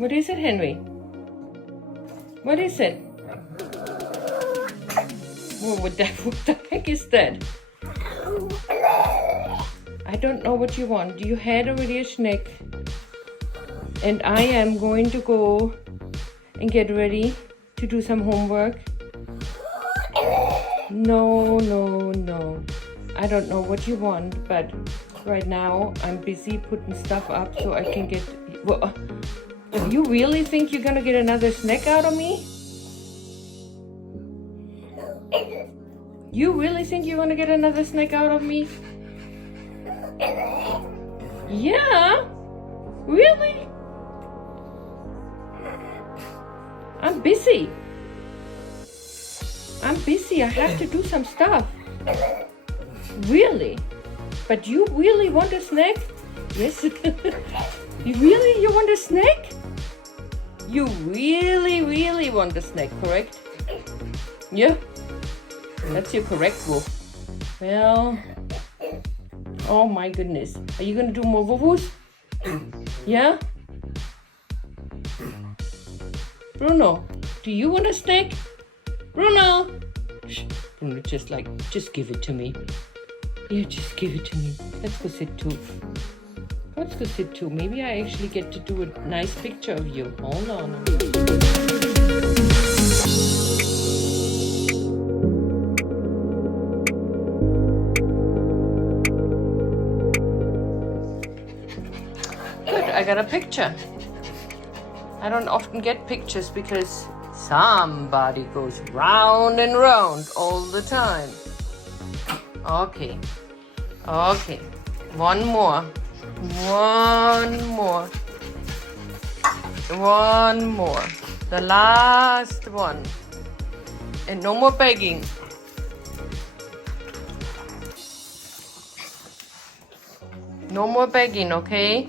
What is it, Henry? What is it? Oh, what the heck is that? I don't know what you want. You had already a snack. And I am going to go and get ready to do some homework. No. I don't know what you want, but right now I'm busy putting stuff up so I can get... Well, you really think you're gonna get another snack out of me? You really think you're gonna get another snack out of me? Yeah? Really? I'm busy. I have to do some stuff. Really? But you really want a snack? Yes. You want a snack? You really want a snack, correct? Yeah? That's your correct wolf. Well, oh my goodness. Are you gonna do more woo-woos? Yeah? Bruno, do you want a snack? Bruno! Shh. Bruno, just give it to me. Yeah, just give it to me. Let's go sit too. Let's go sit too. Maybe I actually get to do a nice picture of you. Hold on. Good, I got a picture. I don't often get pictures because somebody goes round and round all the time. Okay. One more. The last one. And no more begging. No more begging, okay?